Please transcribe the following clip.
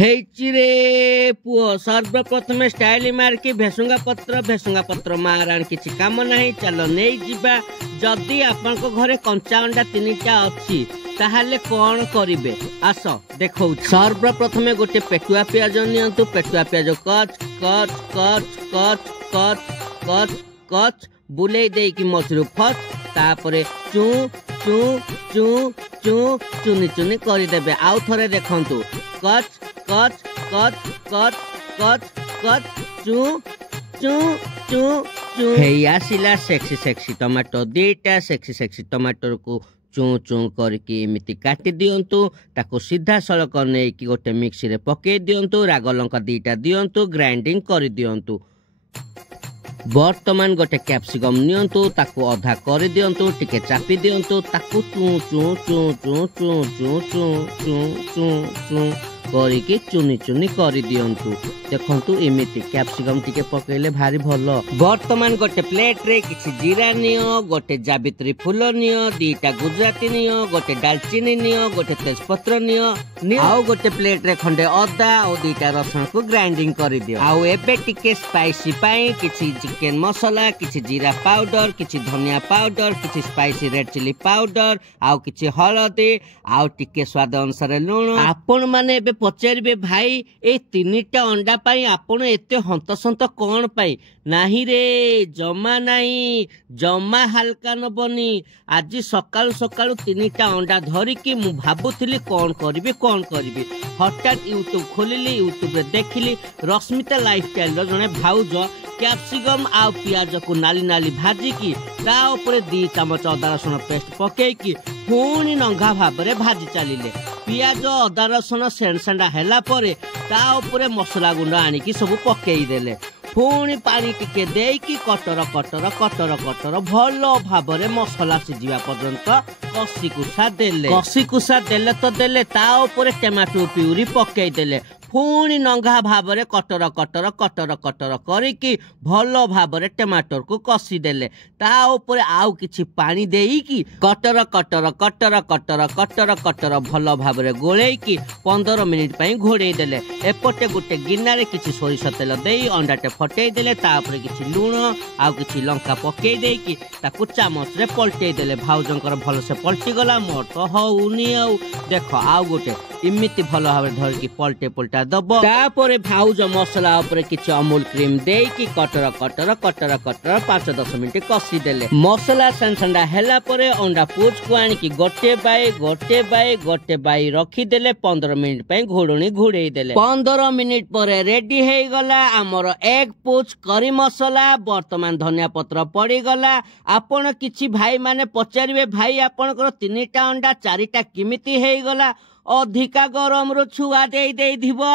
ହେଇଚିରେ ପୁଅ ସର୍ବପ୍ରଥମେ ଷ୍ଟାଇଲ ମାର୍କି ଭେସୁଙ୍ଗା ପତ୍ର ମାରାଣ କିଛି କାମ ନାହିଁ ଚାଲ ନେଇ ଯିବା। ଯଦି ଆପଣଙ୍କ ଘରେ କଞ୍ଚା ଅଣ୍ଡା 3ଟା ଅଛି ତାହେଲେ କଣ କରିବେ ଆସ ଦେଖଉଛି। ସର୍ବପ୍ରଥମେ ଗୋଟେ ପେଟୁଆ ପିଆଜ ନିଅନ୍ତୁ। ପେଟୁଆ ପିଆଜ କଚ୍ କଚ୍ କଚ୍ କଚ୍ କଚ୍ କଚ୍ କଚ୍ ବୁଲେଇ ଦେଇକି ମଝିରୁ ଫଚ୍ ତାପରେ ଚୁ ଚୁ ଚୁ ଚୁ ଚୁନି ଚୁନି କରିଦେବେ। ଆଉ ଥରେ ଦେଖନ୍ତୁ କଚ୍ कच कच कच कच कच चू चू चू चू हेई आसिला सेक्सी सेक्सी टमाटो दीटा सेक्सी टमाटो को चू चू करके एमिति काटी दियंतु। ताको सीधा सड़क नहीं कि गोटे मिक्सी रे पके दियंतु। राग लंका 2टा दियंतु ग्राइंडिंग कर दियंतु। बर्तमान गोटे कैप्सिकम नियंतु ताको अधा कर दियंतु टिके चापी दियंतु ताको चू चू चू चू चू चू चू चू चू चू करिके चुनी चुनी करि दियंतु। देखंतु एमिति कैप्सिकम टिके पकेले भारी भलो। वर्तमान गोटे प्लेट रे किछि जीरा नियो गोटे जावित्री फूल नियो 2टा गुजराती नियो गोटे दालचीनी नियो गोटे तेजपत्र नियो आउ गोटे प्लेट रे खंडे अदा और 2टा रसुण को ग्राइंडिंग करि दियो। आउ एबे टिके स्पाइसी पाई किछि चिकन मसाला किछि जीरा पाउडर किछि धनिया पाउडर किछि स्पाइसी रेड चिली पाउडर आउ किछि हळदी आउ टिके स्वाद अनुसार लूण। आपण माने पचारे भाई ए 3टा अंडा पाई आपण एते हंतसंत कौन पाई नाही रे जमा नहीं जमा हल्का नबनी। आज सकाळु सकाळु 3टा अंडा धरिकी मु भाबुथिली कौन करिबी हठात यूट्यूब खोलिली यूट्यूब रे देखिली रश्मिता लाइफस्टाइल रो जने भाउज कैप्सिकम आ पियाज को नाली नाली भाजी की ता ऊपर 2 चमच अदा रसुण पेस्ट पकेकी पुणी नंगा भाबरे भाजी चलिले। पियाज अदा रसुण सेंडा हैला परे ता ऊपर मसला गुंड आनिकी सब पकेई देले। पुणी पानी टिके देकी कटर कटर कटर कटर भलो भाबरे मसला सिजिबा पर्यंत कसी कुसा देले तो देले ता ऊपर टमाटो प्यूरी पकेई देले। पुणी नंगा भाबरे कटर कटर कटर कटर करिकी भलो भाबरे टमाटर को कसी देले। ता ऊपर आउ किछि पानी देईकी कटर कटर कटर कटर कटर कटर भलो भाबरे गोळेईकी 15 मिनिट पई घोड़ेई देले। एपटे गुटे गिन्ना रे किछि सोरिष तेल देई अंडाटे फटेई देले ता ऊपर किछि लूण आउ किछि लंका पकेई देईकी ताकू चामच रे पलटेई देले। भाउजंकर भलो से पलटी गला मोर तो होउनी आउ देख आउ गुटे इमिति भलो भाबरे धरकी पलटे पलटा दबो। तापरे भाउज मसला ऊपर किछि अमूल क्रीम देईकी कटर कटर कटर कटर 5-10 मिनिट कसी देले। मसला ठंडा हैला परे अंडा पूछ को आनी की गोटे बाई रखी देले 15 मिनिट पई घोड़णी घोड़ेई देले। 15 मिनिट परे रेडी हेई गला हमर एग पूछ करी मसला। वर्तमान धनिया पत्र पड़ी गला। आपण किछि भाई माने पचारिबे भाई आपनकर 3टा अंडा 4टा किमिति हेई गला अधिका गरम रो छुआ देई दिबो।